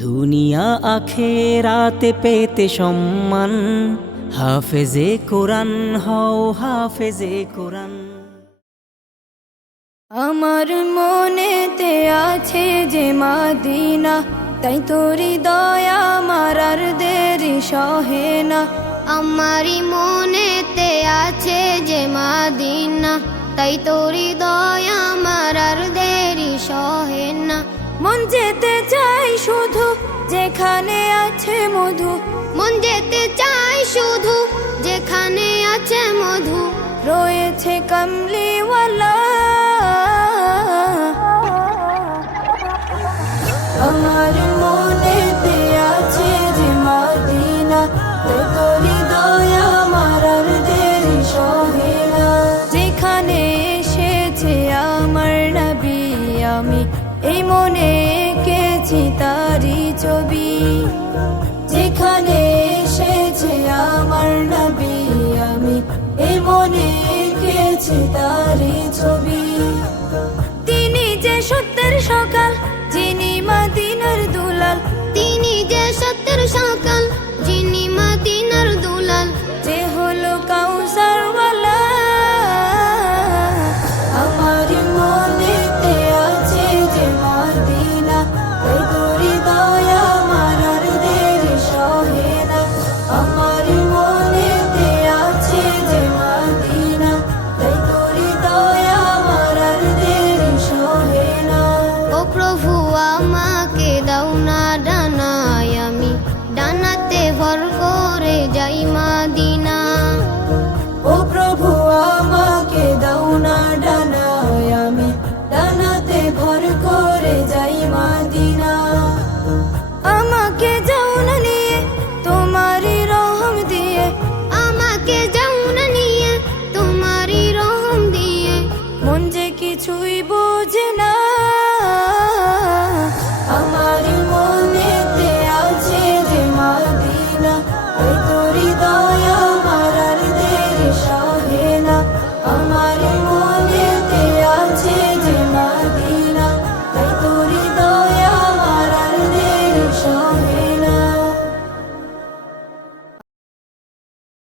দুনিয়া আখেরাতে পেতে সম্মান। হাফেজে কোরআন, হও হাফেজে কোরআন। আমার মনেতে আছে যে মাদিনা, তাই তোরি দয়া আমার আর দেরি সহে না। আমারই মনেতে আছে যে মাদিনা, তাই তোরি দয়া আমার আর দেরি সহে না। মন যেতে চাই শুধু যেখানে আছে মধু মন যেতে চাই শুধু যেখানে আছে মধু। রয়েছে কমলিওয়ালা। আমার মনেতে আছে যে মাদিনা তোরি দয়া আমার আর দেরি সহে না। যেখানে এসেছে আমার নবী আমি এই মনে এঁকেছি তারি ছবি, যেখানে এসেছে আমার নবী। আমি এ মনে এঁকেছি তারি ছবি। তিনি যে সত্যের সকাল যিনি আমাকে দাও না ডানায় আমি। ডানাতে ভর করে যাই মাদিনা। ও প্রভু আমাকে দাও না ডানায় আমি। ডানাতে ভর করে যাই মাদিনা। আমাকে